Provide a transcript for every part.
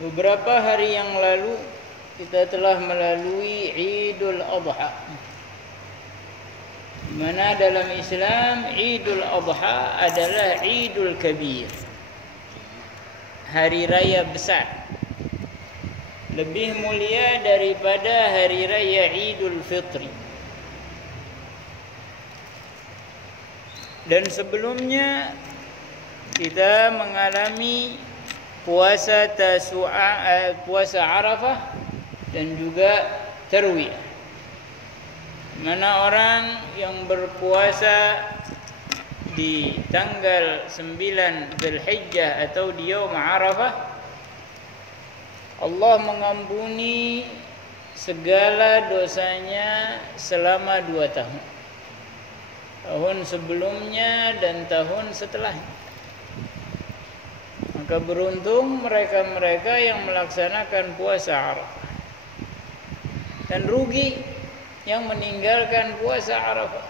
Beberapa hari yang lalu kita telah melalui Idul Adha, di mana dalam Islam Idul Adha adalah Idul Kabir, hari raya besar, lebih mulia daripada hari raya Idul Fitri. Dan sebelumnya kita mengalami puasa Tasu'a, puasa Arafah dan juga Tarwiyah, mana orang yang berpuasa di tanggal 9 Dzulhijjah atau di Yaum Arafah, Allah mengampuni segala dosanya selama 2 tahun. Tahun sebelumnya dan tahun setelahnya. Maka beruntung mereka-mereka yang melaksanakan puasa Arafah. Dan rugi yang meninggalkan puasa Arafah.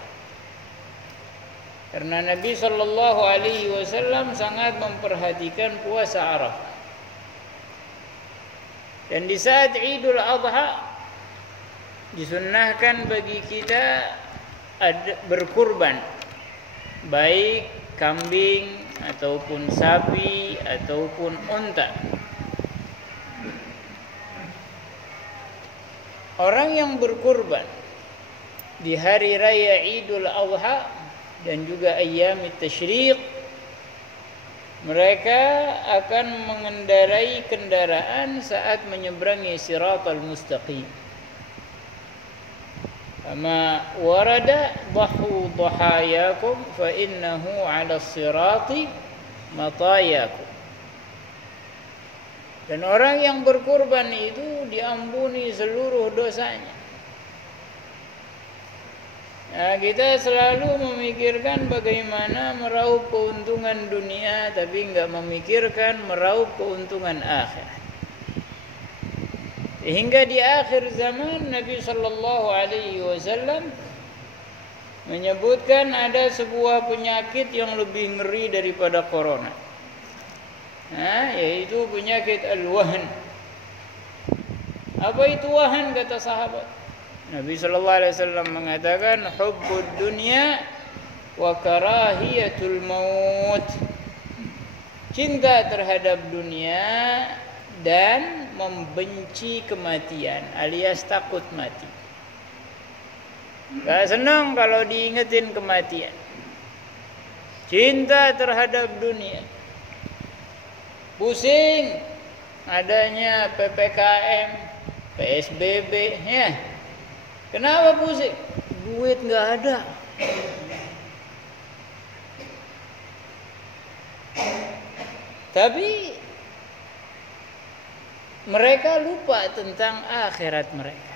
Karena Nabi SAW sangat memperhatikan puasa Arafah. Dan di saat Idul Adha disunnahkan bagi kita berkurban, baik kambing ataupun sapi ataupun unta. Orang yang berkurban di hari raya Idul Adha dan juga ayyamit tasyriq, mereka akan mengendarai kendaraan saat menyeberangi siratal mustaqim. Ama warada dhahu dhahayakum fa innahu 'ala sirati matayakum. Dan orang yang berkurban itu diampuni seluruh dosanya. Nah, kita selalu memikirkan bagaimana meraup keuntungan dunia, tapi enggak memikirkan meraup keuntungan akhirat. Hingga di akhir zaman Nabi SAW menyebutkan ada sebuah penyakit yang lebih ngeri daripada corona, yaitu penyakit al-wahn. Apa itu wahn, kata sahabat? Nabi SAW mengatakan hubbud dunya wa karahiyatul maut. Cinta terhadap dunia dan membenci kematian, alias takut mati. Gak senang kalau diingetin kematian. Cinta terhadap dunia. Pusing adanya PPKM, PSBB, ya. Kenapa pusing? Duit gak ada. Tapi mereka lupa tentang akhirat mereka.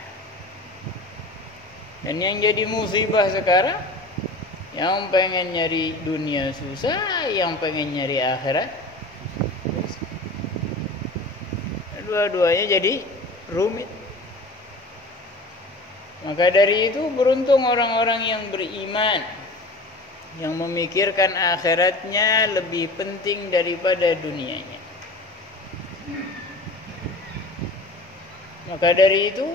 Dan yang jadi musibah sekarang, yang pengen nyari dunia susah, yang pengen nyari akhirat susah. Dua-duanya jadi rumit. Maka dari itu beruntung orang-orang yang beriman, yang memikirkan akhiratnya lebih penting daripada dunianya. Maka dari itu,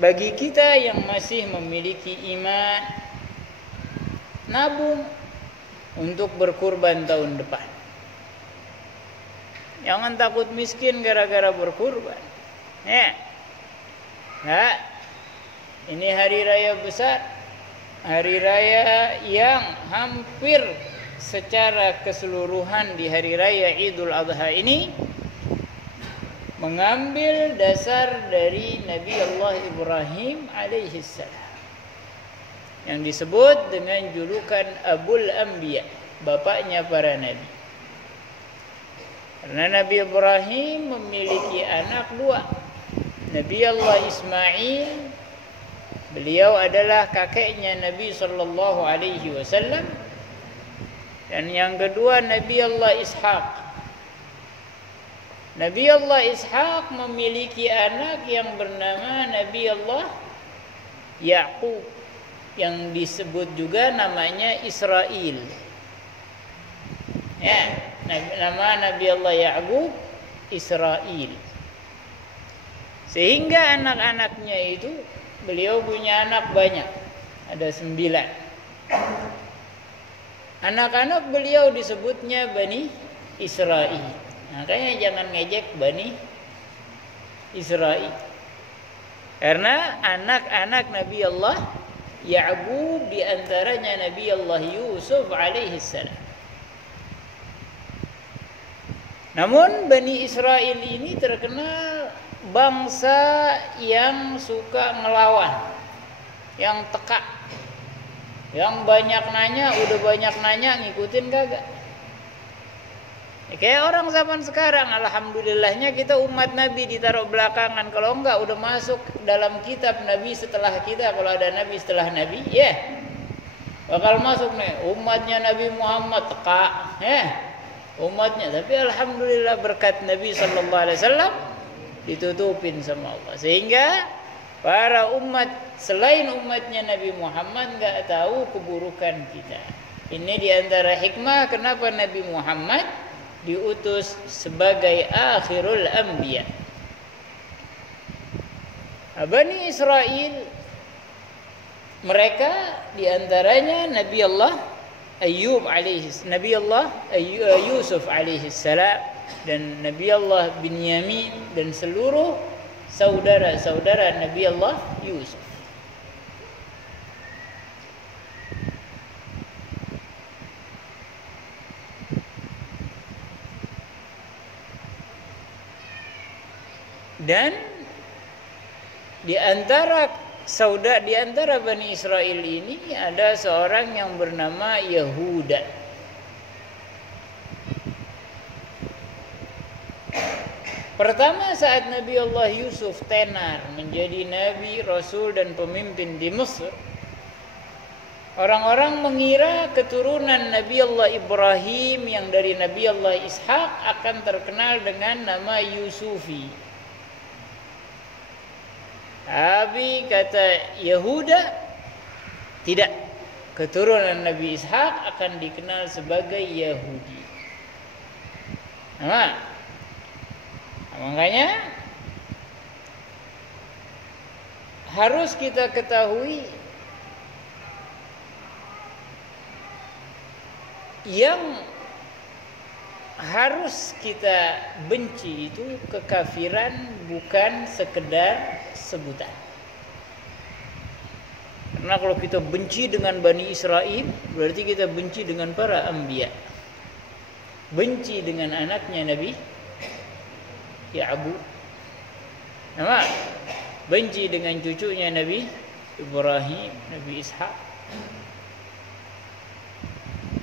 bagi kita yang masih memiliki iman, nabung untuk berkurban tahun depan. Jangan takut miskin gara-gara berkurban. Ini hari raya besar, hari raya yang hampir secara keseluruhan di hari raya Idul Adha ini mengambil dasar dari Nabi Allah Ibrahim alaihissalam, yang disebut dengan julukan Abul Anbiya, bapaknya para nabi. Karena Nabi Ibrahim memiliki anak 2. Nabi Allah Ismail, beliau adalah kakeknya Nabi SAW, dan yang kedua Nabi Allah Ishaq. Nabi Allah Ishaq memiliki anak yang bernama Nabi Allah Ya'qub, yang disebut juga namanya Israel. Nama Nabi Allah Ya'qub Israil. Sehingga anak-anaknya itu, beliau punya anak banyak, ada 9. Anak-anak beliau disebutnya Bani Israil. Makanya jangan ngejek Bani Israil. Karena anak-anak Nabi Allah Ya'qub diantaranya Nabi Allah Yusuf alaihi salam. Namun Bani Israil ini terkenal bangsa yang suka ngelawan, yang teka, yang banyak nanya, udah banyak nanya ngikutin kagak. Kayak orang zaman sekarang, alhamdulillahnya kita umat Nabi ditaruh belakangan. Kalau enggak udah masuk dalam kitab Nabi setelah kita. Kalau ada Nabi setelah Nabi, bakal masuk nih umatnya Nabi Muhammad teka, umatnya. Tapi alhamdulillah berkat Nabi sallallahu alaihi wasallam ditutupin sama Allah. Sehingga para umat selain umatnya Nabi Muhammad enggak tahu keburukan kita. Ini diantara hikmah kenapa Nabi Muhammad diutus sebagai akhirul anbiya. Bani Israil, mereka diantaranya Nabi Allah Yusuf alaihi salam dan Nabi Allah Binyamin dan seluruh saudara-saudara Nabi Allah Yusuf. Dan di antara Bani Israil ini ada seorang yang bernama Yahuda. Pertama saat Nabi Allah Yusuf tenar menjadi nabi, rasul dan pemimpin di Mesir, orang-orang mengira keturunan Nabi Allah Ibrahim yang dari Nabi Allah Ishak akan terkenal dengan nama Yusufi. Tapi kata Yahuda, tidak, keturunan Nabi Ishak akan dikenal sebagai Yahudi. Makanya harus kita ketahui yang harus kita benci itu kekafiran, bukan sekedar sebutan. Karena kalau kita benci dengan Bani Israil, berarti kita benci dengan para anbiya. Benci dengan anaknya Nabi Ya'qub. Benci dengan cucunya Nabi Ibrahim, Nabi Ishak.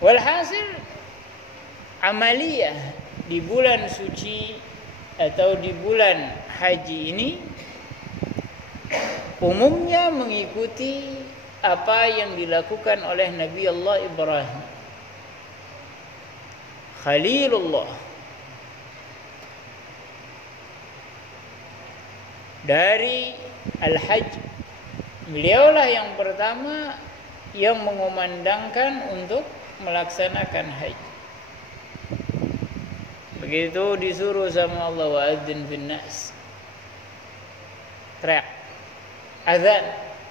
Walhasil amaliyah di bulan suci atau di bulan haji ini umumnya mengikuti apa yang dilakukan oleh Nabi Allah Ibrahim, Khalilullah. Dari Al-Hajj, beliaulah yang pertama yang mengumandangkan untuk melaksanakan haji. Begitu disuruh sama Allah, wa'adzin fin nas, teriak azan,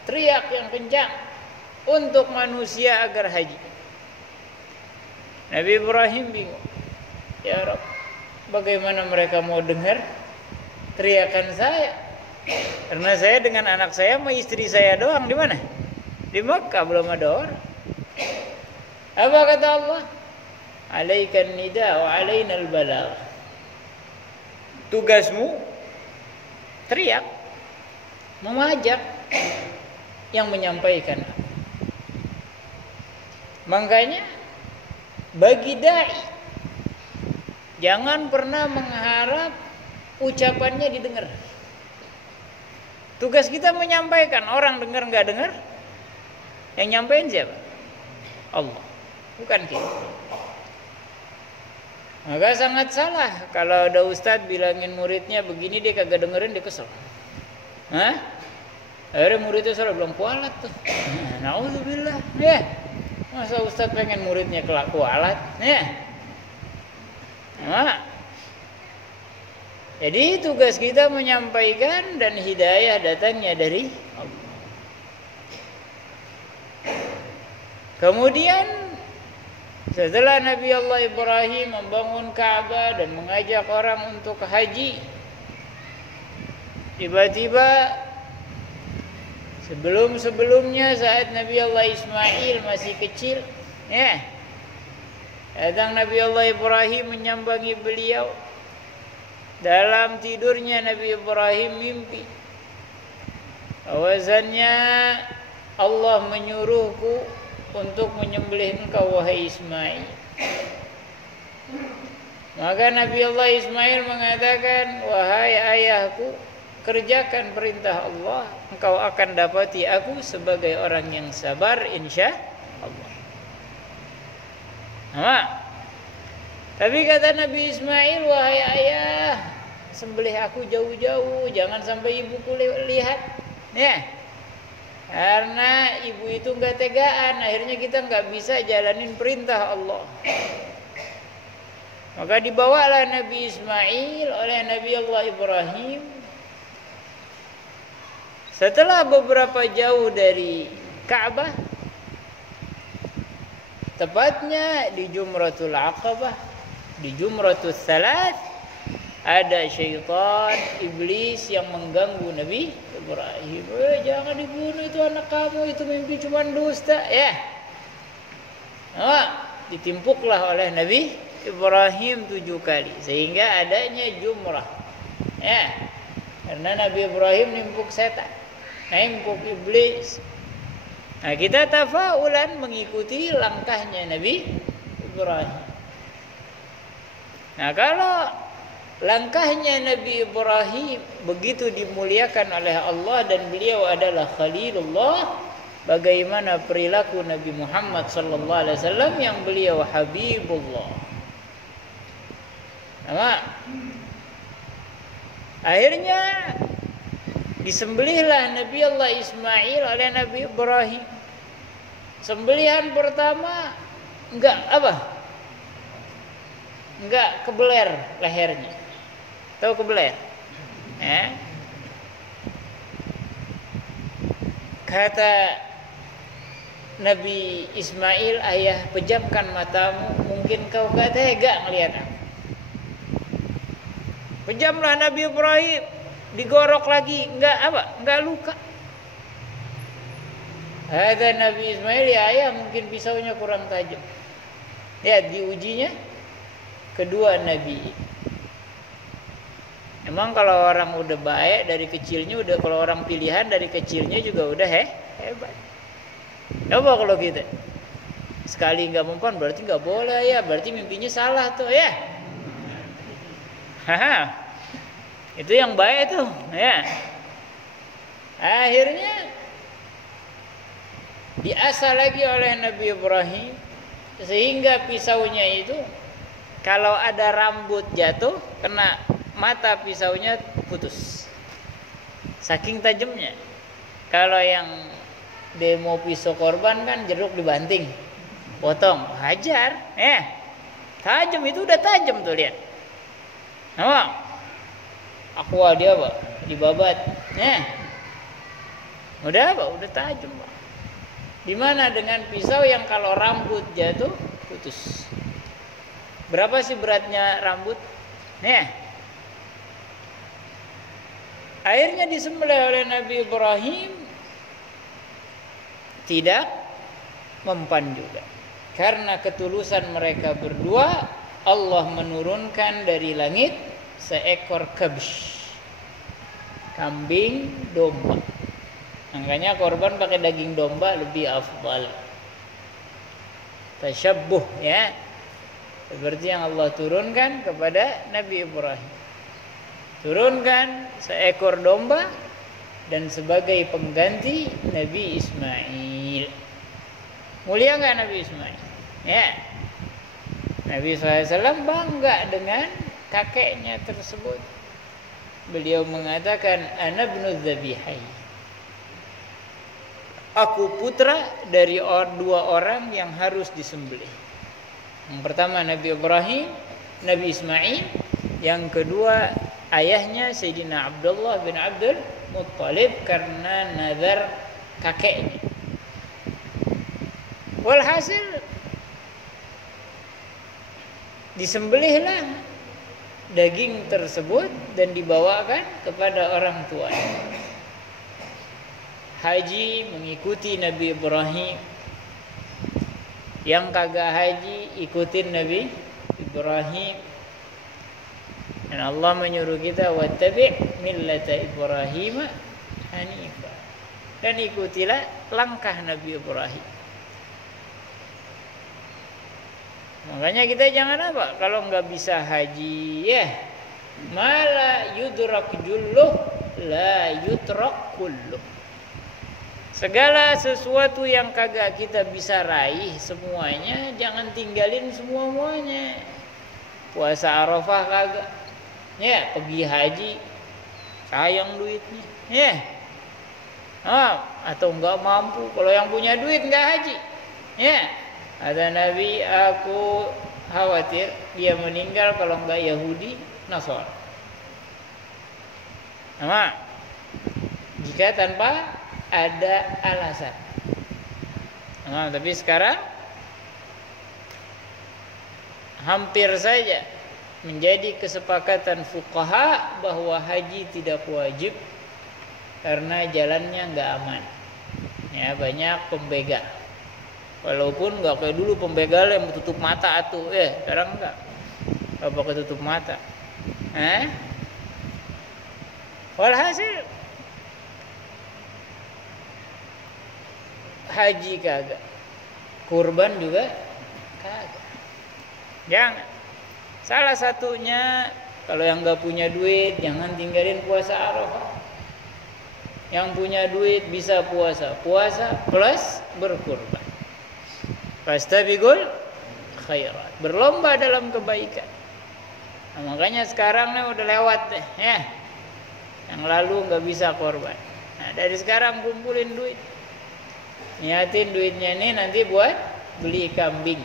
teriak yang kencang untuk manusia agar haji. Nabi Ibrahim bingung, ya Rabb, bagaimana mereka mau dengar teriakan saya? Karena saya dengan anak saya sama istri saya doang. Di mana? Di Makkah, belum ada orang. Apa kata Allah? Alaikan nida wa alainal balagh. Tugasmu teriak, mengajak, yang menyampaikan. Makanya bagi dai jangan pernah mengharap ucapannya didengar. Tugas kita menyampaikan, orang dengar nggak dengar, yang nyampein siapa? Allah, bukan kita. Maka sangat salah kalau ada ustadz bilangin muridnya begini, dia kagak dengerin, dia kesel. Akhirnya muridnya salah, bilang kualat tuh. Na'udzubillah. Masa ustadz pengen muridnya kualat? Jadi tugas kita menyampaikan dan hidayah datangnya dari Allah. Kemudian setelah Nabi Allah Ibrahim membangun Ka'bah dan mengajak orang untuk haji, tiba-tiba sebelum-sebelumnya saat Nabi Allah Ismail masih kecil, datang Nabi Allah Ibrahim menyambangi beliau. Dalam tidurnya Nabi Ibrahim mimpi bahwasannya Allah menyuruhku untuk menyembelih engkau wahai Ismail. Maka Nabi Allah Ismail mengatakan, wahai ayahku, kerjakan perintah Allah, engkau akan dapati aku sebagai orang yang sabar insya Allah. Tapi kata Nabi Ismail, wahai ayah, sembelih aku jauh-jauh, jangan sampai ibuku lihat. Karena ibu itu nggak tegaan, akhirnya kita nggak bisa jalanin perintah Allah. Maka dibawalah Nabi Ismail oleh Nabi Allah Ibrahim. Setelah beberapa jauh dari Ka'bah, tepatnya di Jumratul Aqabah, di Jumratul Thalath, ada syaitan iblis yang mengganggu Nabi Ibrahim. Jangan dibunuh, itu anak kamu, itu mimpi cuma dusta. Ditimpuklah oleh Nabi Ibrahim 7 kali sehingga adanya jumrah. Karena Nabi Ibrahim nimpuk setan, nimpuk iblis. Nah, kita tafaulan mengikuti langkahnya Nabi Ibrahim. Nah, kalau langkahnya Nabi Ibrahim begitu dimuliakan oleh Allah dan beliau adalah Khalilullah, bagaimana perilaku Nabi Muhammad sallallahu alaihi wasallam yang beliau Habibullah. Nah, akhirnya disembelihlah Nabi Allah Ismail oleh Nabi Ibrahim. Sembelihan pertama enggak kebeler lehernya. Tahu kebeler? Kata Nabi Ismail, ayah, pejamkan matamu, mungkin kau gak tega ngelihat aku. Pejamlah Nabi Ibrahim, digorok lagi, enggak luka. Kata Nabi Ismail, ya ayah, mungkin pisaunya kurang tajam. Lihat diujinya kedua Nabi. Emang kalau orang udah baik dari kecilnya, udah kalau orang pilihan dari kecilnya juga udah hebat. Coba kalau kita sekali nggak mempan berarti nggak boleh ya, berarti mimpinya salah tuh ya. Itu yang baik tuh ya. Akhirnya diasah lagi oleh Nabi Ibrahim sehingga pisaunya itu kalau ada rambut jatuh kena mata pisaunya putus. Saking tajamnya. Kalau yang demo pisau korban kan jeruk dibanting, potong, hajar. Tajam itu udah tajam tuh, lihat. Aqua dia dibabat. Udah tajam. Dimana dengan pisau yang kalau rambut jatuh putus. Berapa sih beratnya rambut? Akhirnya disembelih oleh Nabi Ibrahim, tidak mempan juga. Karena ketulusan mereka berdua, Allah menurunkan dari langit seekor kabsh, kambing domba. Makanya korban pakai daging domba lebih afdal. Tasyabbuh ya. Seperti yang Allah turunkan kepada Nabi Ibrahim. Turunkan seekor domba dan sebagai pengganti Nabi Ismail. Mulia enggak Nabi Ismail? Ya. Nabi SAW bangga dengan kakeknya tersebut. Beliau mengatakan, ana ibnu dzabihai. Aku putra dari dua orang yang harus disembelih. Yang pertama Nabi Ibrahim, Nabi Ismail. Yang kedua ayahnya Sayyidina Abdullah bin Abdul Muttalib karena nazar kakeknya. Walhasil disembelihlah daging tersebut dan dibawakan kepada orang tuanya. Haji mengikuti Nabi Ibrahim. Yang kagak haji ikutin Nabi Ibrahim. Dan Allah menyuruh kita wattabi' millata Ibrahim hanifa. Dan ikutilah langkah Nabi Ibrahim. Makanya kita jangan apa? Kalau nggak bisa haji, ya mala yudrak julluh la yutrak kulluh. Segala sesuatu yang kagak kita bisa raih semuanya, jangan tinggalin semuanya. Puasa Arafah kagak, ya pergi haji, sayang duitnya, ya. Atau nggak mampu, kalau yang punya duit nggak haji, ya. Ada Nabi, aku khawatir dia meninggal kalau nggak Yahudi, Nasr. Jika tanpa ada alasan. Tapi sekarang hampir saja menjadi kesepakatan fuqaha bahwa haji tidak wajib karena jalannya nggak aman. Ya, banyak pembegal. Walaupun nggak kayak dulu pembegal yang tutup mata atuh, sekarang enggak. Nggak pakai tutup mata. Walhasil haji kagak, kurban juga kagak. Jangan. Salah satunya kalau yang nggak punya duit jangan tinggalin puasa Arafah. Yang punya duit bisa puasa plus berkurban. Fastabiqul khairat, berlomba dalam kebaikan. Makanya sekarang nih udah lewat deh, ya. Yang lalu nggak bisa korban. Dari sekarang kumpulin duit. Niatin duitnya ini nanti buat beli kambing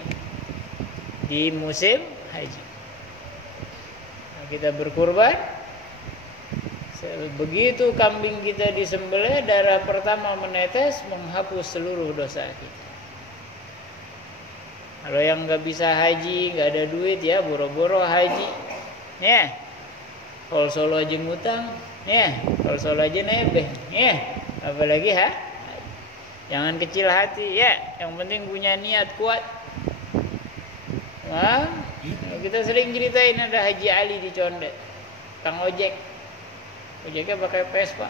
di musim haji. Kita berkurban. Begitu kambing kita disembelih, darah pertama menetes menghapus seluruh dosa kita. Kalau yang nggak bisa haji, nggak ada duit, ya boro-boro haji, ya. Kalau solo aja ngutang, ya. Kalau solo aja nebeh, ya. Apalagi jangan kecil hati, ya. Yang penting punya niat kuat. Kita sering ceritain ada Haji Ali di Condet, Kang ojek. Ojeknya pakai Vespa.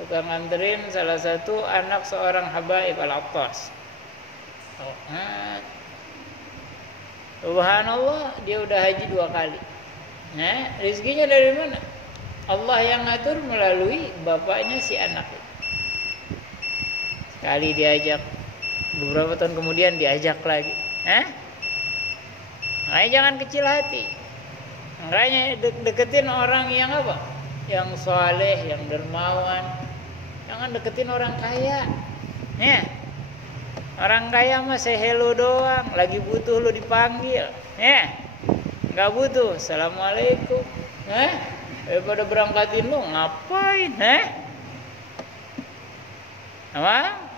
Tukang nganterin salah satu anak seorang habaib Al-Attas. Subhanallah, dia udah haji 2 kali. Rezekinya dari mana? Allah yang ngatur melalui bapaknya si anak. Sekali diajak, beberapa tahun kemudian diajak lagi. Makanya jangan kecil hati. Makanya deketin orang yang apa? Yang soleh, yang dermawan. Jangan deketin orang kaya. Orang kaya mah say hello doang, lagi butuh lu dipanggil. Nggak butuh, assalamualaikum. Daripada berangkatin lu ngapain?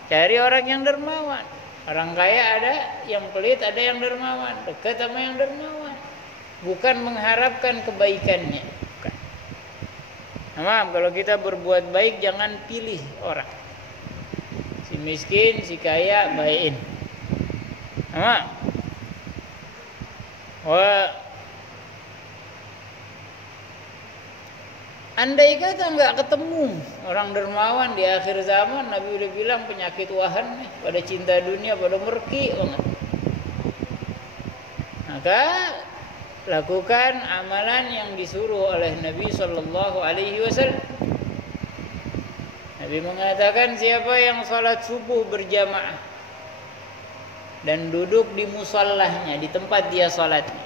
Cari orang yang dermawan. Orang kaya ada yang pelit, ada yang dermawan. Dekat sama yang dermawan. Bukan mengharapkan kebaikannya. Bukan. Kalau kita berbuat baik jangan pilih orang. Si miskin, si kaya, baikin. Andai kata nggak ketemu orang dermawan di akhir zaman, Nabi udah bilang penyakit wahan nih, pada cinta dunia, pada merki banget. Maka lakukan amalan yang disuruh oleh Nabi Shallallahu Alaihi Wasallam. Nabi mengatakan siapa yang sholat subuh berjamaah dan duduk di musallahnya, di tempat dia sholatnya,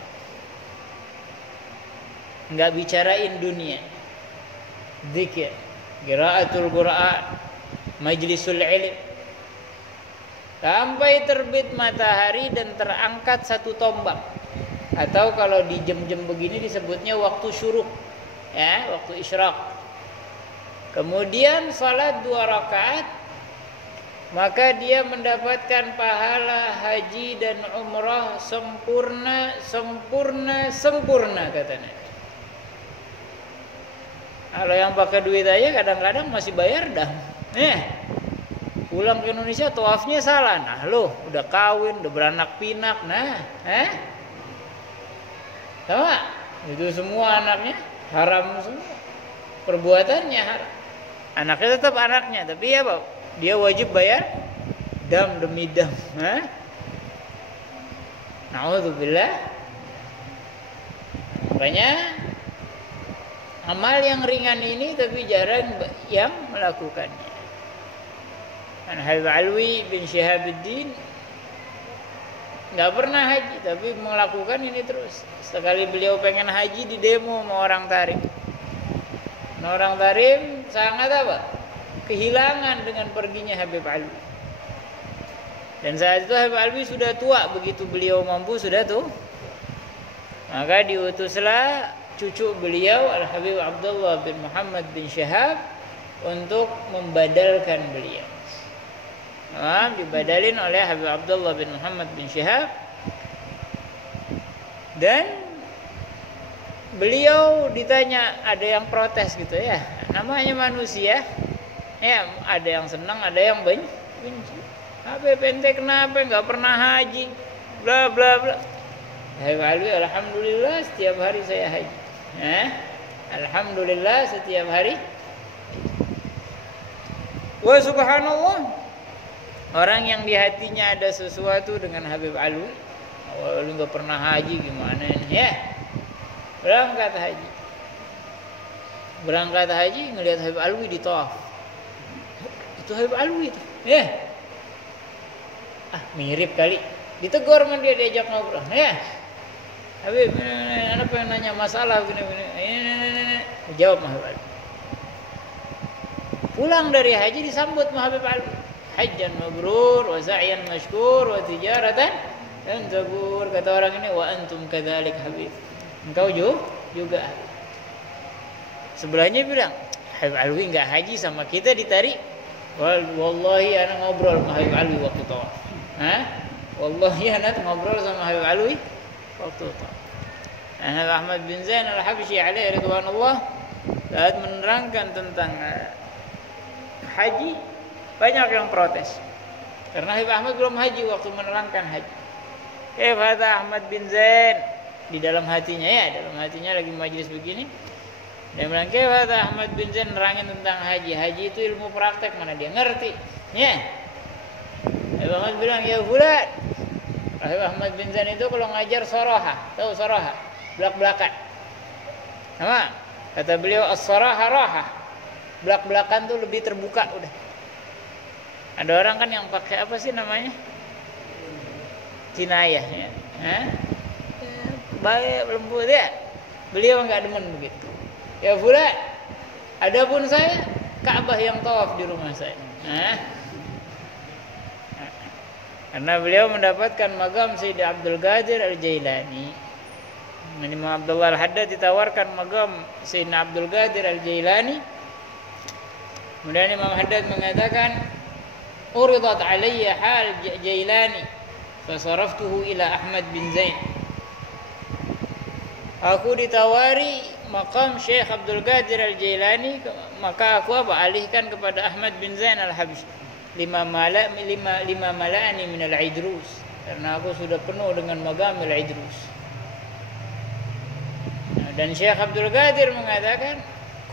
nggak bicarain dunia, zikir, qiraatul Quran, majlisul ilm, sampai terbit matahari dan terangkat 1 tombak, atau kalau di jam-jam begini disebutnya waktu syuruk. ya, waktu isyraq. Kemudian salat 2 rakaat, maka dia mendapatkan pahala haji dan umrah sempurna katanya. Kalau yang pakai duit aja kadang-kadang masih bayar dah. Pulang ke Indonesia tawafnya salah. Nah, loh, udah kawin, udah beranak pinak. Nah, sama itu semua anaknya haram semua. Perbuatannya haram. Anaknya tetap anaknya, tapi ya, Pak, dia wajib bayar dam demi dam. Na'udzubillah. Makanya amal yang ringan ini tapi jarang yang melakukannya. Habib Alwi bin Syihabuddin nggak pernah haji tapi melakukan ini terus. Sekali beliau pengen haji di demo sama orang Tarim. Nah, orang Tarim sangat apa? Kehilangan dengan perginya Habib Alwi. Dan saat itu Habib Alwi sudah tua, begitu beliau mampu sudah tuh. Maka diutuslah cucu beliau Al-Habib Abdullah bin Muhammad bin Syihab untuk membadalkan beliau. Dibadalin oleh Habib Abdullah bin Muhammad bin Syihab. Dan beliau ditanya, ada yang protes gitu ya. Namanya manusia. Ya, ada yang senang, ada yang benci. Habib ente kenapa enggak pernah haji? Bla bla bla. Habib Alwi, alhamdulillah setiap hari saya haji. Alhamdulillah setiap hari. Wa subhanallah. Orang yang di hatinya ada sesuatu dengan Habib Alwi, lu nggak pernah haji gimana ini ya? Berangkat haji ngelihat Habib Alwi di tawaf. Itu Habib Alwi itu, ya? Mirip kali. Ditegur sama dia, diajak ngobrol, ya? Habib, anak pengen nanya masalah gini. Jawab Habib Alwi. Pulang dari haji disambut Habib Alwi. Hajjan mabrur wa sa'yan mashkur wa tijaratan tantabur. Kata orang ini, wa antum kadzalik Habib. Engkau juga. Sebelahnya bilang, Habib Alwi enggak haji sama kita ditarik. Wallahi anak ngobrol sama Habib Alwi waktu tawaf. Wallahi anak ngobrol sama Habib Alwi waktu tawaf. Habib Ahmad bin Zain Al-Habsyi alaihi ridwanullah saat menerangkan tentang haji, banyak yang protes karena Habib Ahmad belum haji waktu menerangkan haji. Kata Ahmad bin Zain di dalam hatinya, dalam hatinya lagi majlis begini, dia bilang, kata Ahmad bin Zain nerangin tentang haji. Haji itu ilmu praktek, mana dia ngerti? Habib Ahmad bilang, ya bulat. Habib Ahmad bin Zain itu kalau ngajar soroha, tahu soroha? Belak-belakan. Sama? Kata beliau, as-soroha roha. Belak-belakan tuh lebih terbuka udah. Ada orang kan yang pakai apa sih namanya? Kinayah ya. Baik lembut ya. Beliau enggak demen begitu. Ya pula, adapun saya Ka'bah yang tawaf di rumah saya. Karena beliau mendapatkan magam Sayyid Abdul Qadir Al-Jailani. Imam Abdullah Al-Haddad ditawarkan magam Sayyidina Abdul Qadir Al-Jailani. Kemudian Imam Haddad mengatakan, uridat alayya hal Jailani fasaraftuhu ila Ahmad bin Zain. Aku ditawari maqam Syekh Abdul Qadir Al-Jailani, maka aku alihkan kepada Ahmad bin Zain Al-Habsyi. Lima mala'ani min al-Idrus, karena aku sudah penuh dengan magam al-Idrus. Dan Syekh Abdul Qadir mengatakan,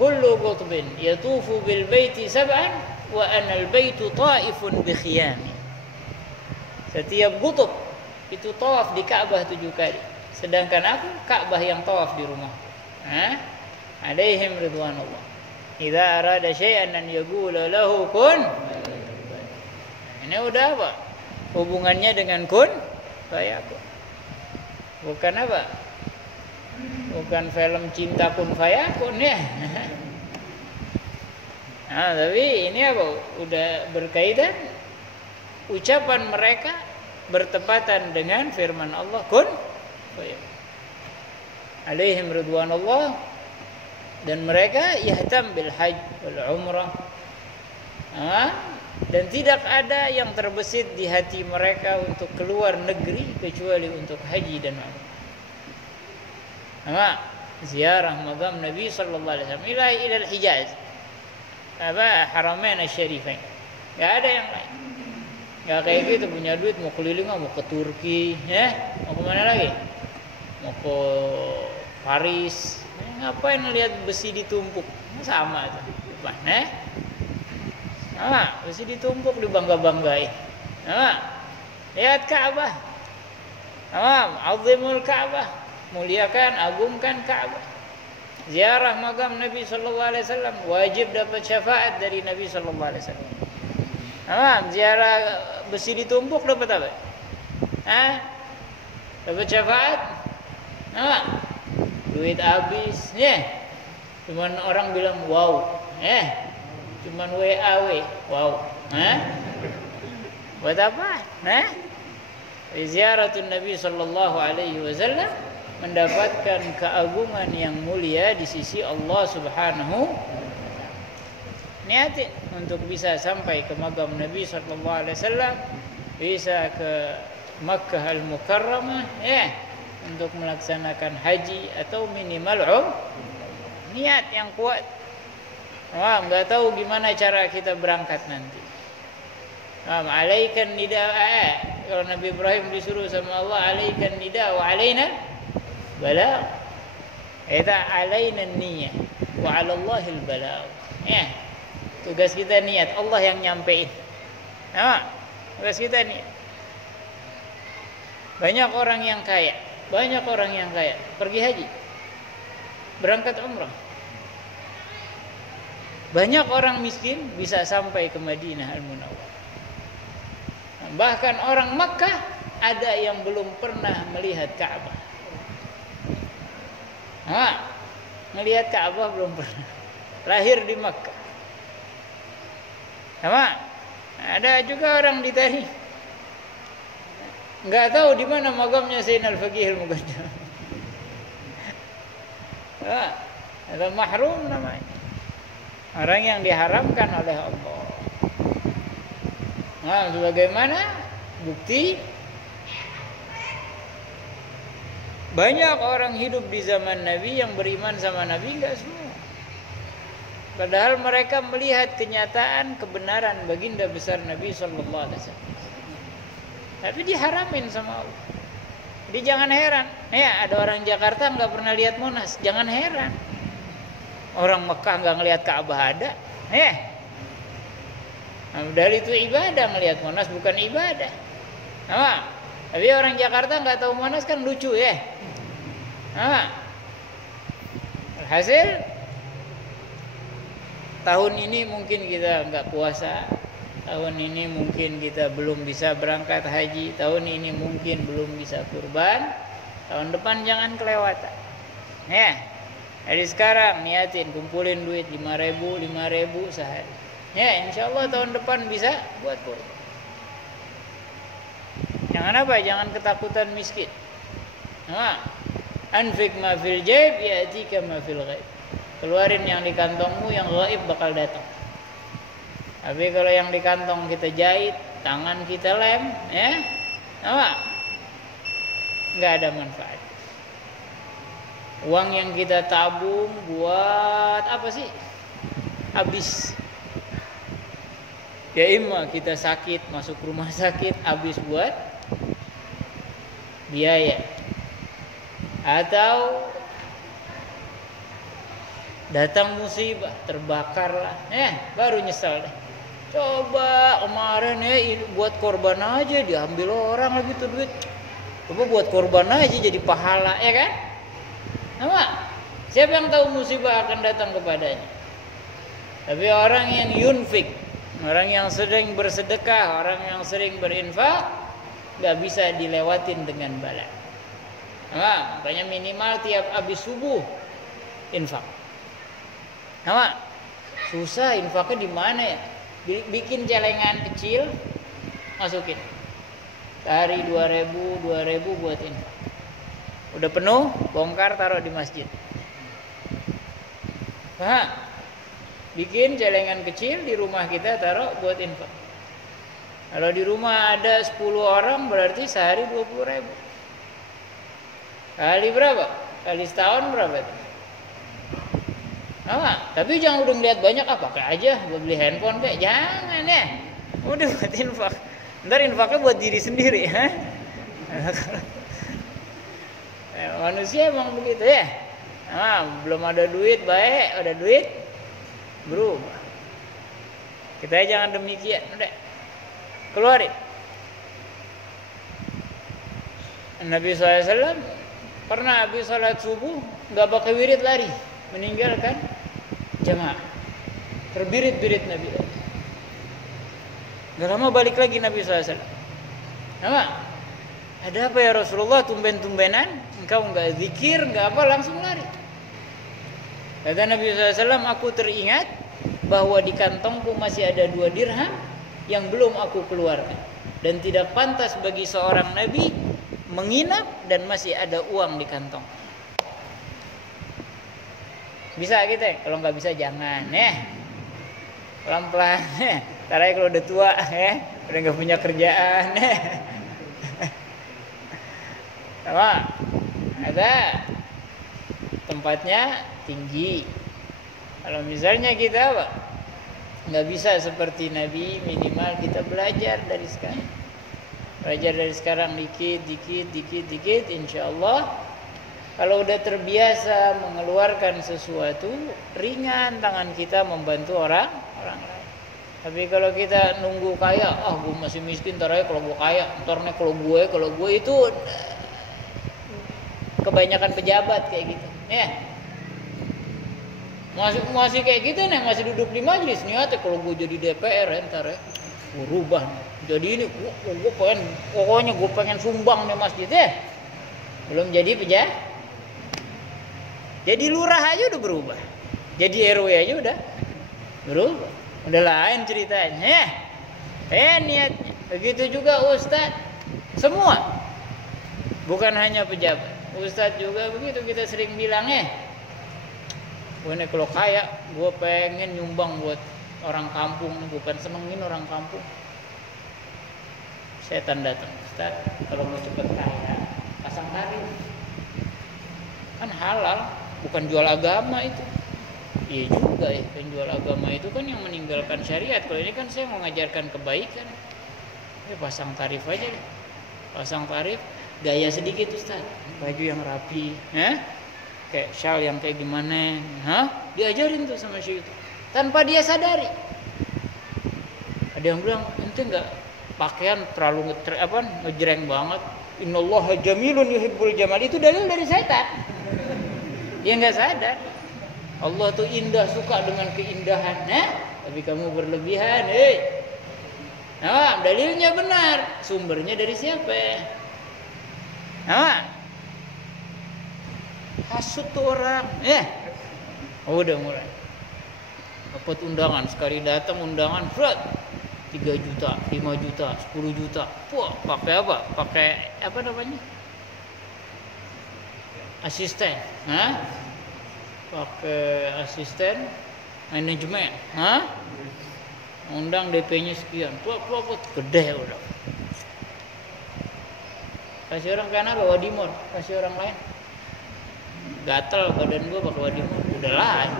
kullu qutbin yatufu bil baiti sab'an wa ana al-baitu ta'ifun bi khiyami. Setiap qutb itu tawaf di Ka'bah 7 kali, sedangkan aku Ka'bah yang tawaf di rumah. Alaihim ridwanullah. Idza arada syai'an an yaqula lahu kun. Ini udah apa? Hubungannya dengan kun fayakun. Bukan apa? Bukan film cinta kun fayakun ya. Tapi ini apa? Udah berkaitan, ucapan mereka bertepatan dengan firman Allah kun fayakun. Alaihim ridwanullah. dan mereka yahtam bil hajj wal umrah. Dan tidak ada yang terbesit di hati mereka untuk keluar negeri kecuali untuk haji dan umrah. Ziarah makam Nabi sallallahu alaihi wasallam ila al-Hijaz. Haramain asy-Syarifain. Enggak ada yang lain. Enggak kayak gitu punya duit mau keliling mau ke Turki, ya. Mau ke mana lagi? Mau ke Paris. Ngapain lihat besi ditumpuk? Sama itu. Depan, besi ditumpuk dibangga-banggain. Lihat Ka'bah. Azimul Ka'bah. Muliakan, agungkan Ka'bah. Ziarah makam Nabi sallallahu alaihi wasallam wajib dapat syafaat dari Nabi sallallahu alaihi wasallam. Ziarah besi ditumpuk dapat apa? Dapat syafaat? Duit habis, Cuman orang bilang wow, cuman WAW, wow, buat apa? Ziaratun Nabi sallallahu alaihi wasallam mendapatkan keagungan yang mulia di sisi Allah Subhanahu. Niatin untuk bisa sampai ke makam Nabi sallallahu alaihi wasallam, bisa ke Makkah Al-Mukarramah, untuk melaksanakan haji atau minimal niat yang kuat. Enggak tahu gimana cara kita berangkat nanti. Alaikan nida, kalau Nabi Ibrahim disuruh sama Allah, alaikan nida wa alaina balagh. Kita alaina niyah wa 'ala Allahil balagh. Tugas kita niat, Allah yang nyampein. Tugas kita niat. Banyak orang yang kaya pergi haji, berangkat umrah. Banyak orang miskin bisa sampai ke Madinah Al-Munawwarah. Bahkan orang Makkah ada yang belum pernah melihat Ka'bah. Melihat Ka'bah belum pernah. Lahir di Makkah. Ada juga orang di Tani nggak tahu di mana makamnya Sayyidina Al-Faqih Al-Muqaddam. Ada mahrum namanya. Orang yang diharamkan oleh Allah. Sebagaimana bukti banyak orang hidup di zaman Nabi yang beriman sama Nabi, enggak semua. Padahal mereka melihat kenyataan kebenaran baginda besar Nabi sallallahu alaihi wasallam. Tapi diharamin sama Allah. Jadi jangan heran. Ada orang Jakarta enggak pernah lihat Monas, jangan heran. Orang Mekah enggak ngelihat Ka'bah ada. Padahal itu ibadah, ngelihat Monas bukan ibadah. Tapi orang Jakarta nggak tahu Monas kan lucu ya. Hasil tahun ini mungkin kita nggak puasa, tahun ini mungkin kita belum bisa berangkat haji, tahun ini mungkin belum bisa kurban, tahun depan jangan kelewatan. Jadi sekarang niatin kumpulin duit 5.000 sehari. Insya Allah tahun depan bisa buat kurban. Jangan apa? Jangan ketakutan miskin. Anfik ma fil jaib ya'tika ma fil ghaib. Keluarin yang di kantongmu, yang gaib bakal datang. Tapi kalau yang di kantong kita jahit, tangan kita lem, nggak ada manfaat. Uang yang kita tabung buat apa sih? Habis. Ya imma kita sakit, masuk rumah sakit, habis buat biaya. Atau datang musibah, terbakarlah, baru nyesel deh. Coba kemarin buat korban aja diambil orang lagi tuh duit. Coba buat korban aja jadi pahala, ya kan? Siapa yang tahu musibah akan datang kepadanya? Tapi orang yang yunfik, orang yang sering bersedekah, orang yang sering berinfak, gak bisa dilewatin dengan bala. Makanya minimal tiap habis subuh infak. Susah infaknya di mana ya? Bikin celengan kecil, masukin. Sehari 2.000 buat infak. Udah penuh, bongkar taruh di masjid. Paham? Bikin celengan kecil di rumah kita, taruh buat infak. Kalau di rumah ada 10 orang berarti sehari 20.000. Kali berapa? Kali setahun berapa? Tapi jangan udah ngeliat banyak pakai aja buat beli handphone kayak, jangan ya. Udah buat infak. Ntar infaknya buat diri sendiri, ha? Manusia emang begitu ya. Belum ada duit baik, ada duit berubah. Kita jangan demikian, udah keluarin. Nabi SAW pernah habis sholat subuh nggak pakai wirid, lari meninggalkan jamaah. Terbirit-birit Nabi. Gak lama balik lagi Nabi SAW. Ada apa ya Rasulullah, tumben-tumbenan engkau nggak zikir, nggak apa, langsung lari. Kata Nabi SAW, aku teringat bahwa di kantongku masih ada 2 dirham yang belum aku keluarkan, dan tidak pantas bagi seorang Nabi menginap dan masih ada uang di kantong. Bisa kita? Kalau nggak bisa jangan ya. Pelan-pelan ya. Ntar aja kalau udah tua ya, udah nggak punya kerjaan ya. Sama ada tempatnya tinggi. Kalau misalnya kita nggak bisa seperti Nabi, minimal kita belajar dari sekarang. Belajar dari sekarang dikit, insya Allah. Kalau udah terbiasa mengeluarkan sesuatu, ringan tangan kita membantu orang lain. Tapi kalau kita nunggu kaya, gue masih miskin, ntar aja kalau gue kaya, ntar nih kalau gue itu kebanyakan pejabat kayak gitu, ya. Masih kayak gitu nih, masih duduk di majelis niatnya kalau gue jadi DPR ntar ya, gue rubah nih. Jadi ini gue pengen sumbang nih masjid ya. Belum jadi pejabat. Jadi lurah aja udah berubah. Jadi RW aja udah berubah. Udah lain ceritanya. Niatnya. Begitu juga Ustadz. Semua. Bukan hanya pejabat. Ustadz juga begitu, kita sering bilang gue nih kalau kaya, gue pengen nyumbang buat orang kampung, bukan senengin orang kampung. Setan datang, Ustadz, kalau mau cepet kaya, pasang tarif. Kan halal, bukan jual agama itu. Iya juga ya, penjual agama itu kan yang meninggalkan syariat. Kalau ini kan saya mau mengajarkan kebaikan. Ya pasang tarif aja deh. Pasang tarif, gaya sedikit Ustaz. Baju yang rapi, kayak shawl yang kayak gimana, diajarin tuh sama syekh itu. Tanpa dia sadari. Ada yang bilang, ente enggak pakaian terlalu ngejreng banget. Innallaha jamilun yuhibbul jamal. Itu dalil dari setan. Dia enggak sadar. Allah tuh indah, suka dengan keindahan, tapi kamu berlebihan, dalilnya benar, sumbernya dari siapa? Hasut tuh orang, udah mulai. Dapat undangan, sekali datang undangan, 3 juta, 5 juta, 10 juta. Wah, pakai apa? Pakai apa namanya? Asisten, pakai asisten manajemen, undang DP-nya sekian, gede udah. Kasih orang kanan bawa wadimor, kasih orang lain gatel badan gua pakai wadimor, udah lah,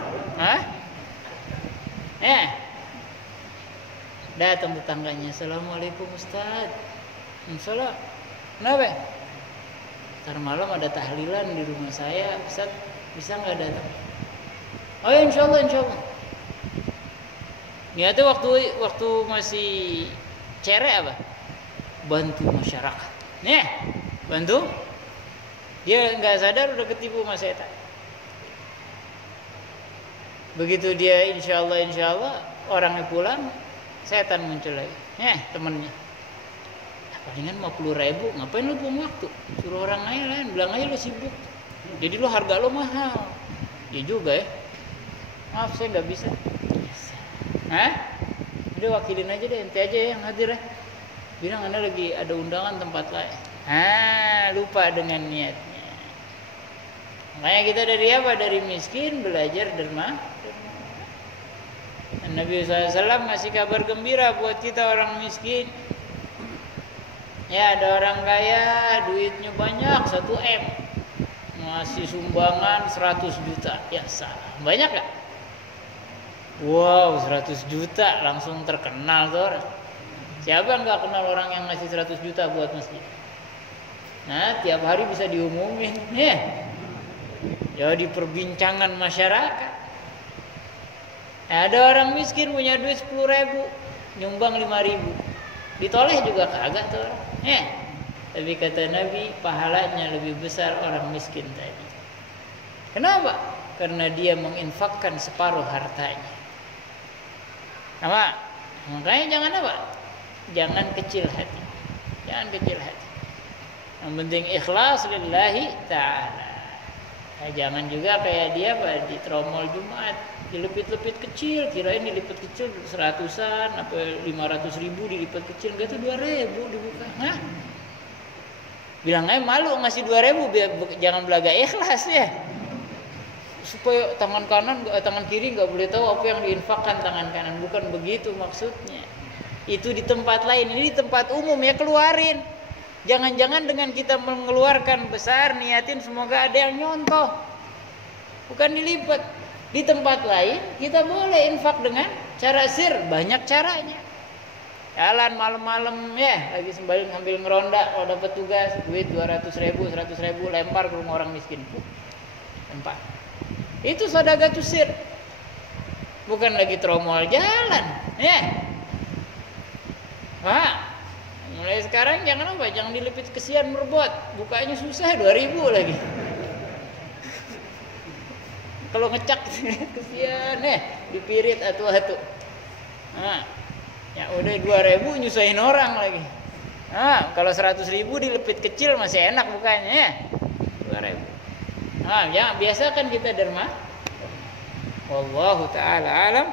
datang tetangganya, assalamualaikum Ustaz, salam, kenapa? Ntar malam ada tahlilan di rumah saya, Ustaz, bisa nggak datang? Oh ya, insya Allah. Niatnya waktu masih cerek apa? Bantu masyarakat. Bantu. Dia nggak sadar udah ketipu sama setan. Begitu dia insya Allah orangnya pulang, setan muncul lagi. Temennya. Palingan 50.000, ngapain lu buang waktu? Suruh orang lain, bilang aja lu sibuk. Jadi lu harga lu mahal. Ya juga ya. Maaf saya nggak bisa. Udah wakilin aja deh, ente aja yang hadir ya. Bilang anda lagi ada undangan tempat lain. Lupa dengan niatnya. Makanya kita dari apa? Dari miskin belajar derma. Nabi SAW ngasih kabar gembira buat kita orang miskin. Ya, ada orang kaya, duitnya banyak, 1 M. Ngasih sumbangan 100 juta. Ya salah. Banyak gak? Wow, 100 juta langsung terkenal tuh orang. Siapa yang gak kenal orang yang ngasih 100 juta buat masjid? Nah, tiap hari bisa diumumin. Ya, di perbincangan masyarakat. Ada orang miskin punya duit 10.000, nyumbang 5.000. Ditoleh juga kagak tuh orang. Tapi kata Nabi, pahalanya lebih besar orang miskin tadi. Kenapa? Karena dia menginfakkan separuh hartanya. Apa? Makanya jangan apa? Jangan kecil hati. Jangan kecil hati. Yang penting ikhlas lillahi ta'ala. Nah, jangan juga kayak dia di tromol Jumat, dilipit-lipit kecil, kirain dilipit kecil 100-an apa 500.000 dilipat kecil, enggak tuh 2.000 dibuka. Hah? Bilang aja malu ngasih 2.000, jangan belaga ikhlas ya. Supaya tangan kiri nggak boleh tahu apa yang diinfakkan tangan kanan, bukan begitu maksudnya. Itu di tempat lain, ini di tempat umum ya, keluarin. Jangan-jangan dengan kita mengeluarkan besar, niatin semoga ada yang nyontoh, bukan dilipat. Di tempat lain kita boleh infak dengan cara sir, banyak caranya. Jalan malam-malam ya, lagi sambil ngeronda, kalau dapat tugas duit 200.000, 100.000 lempar ke rumah orang miskin, lempar. Itu sedekah sir, bukan lagi tromol jalan ya. Pak, mulai sekarang jangan apa? Jangan dilipit kesian berbuat, bukanya susah 2.000 lagi. Kalau ngecak kesian dipirit atu-atu. Nah, ya udah 2.000 nyusahin orang lagi. Nah, kalau 100.000 dilipit kecil masih enak bukanya ya. 2.000. Nah, ya biasakan kita derma. Wallahu taala alam.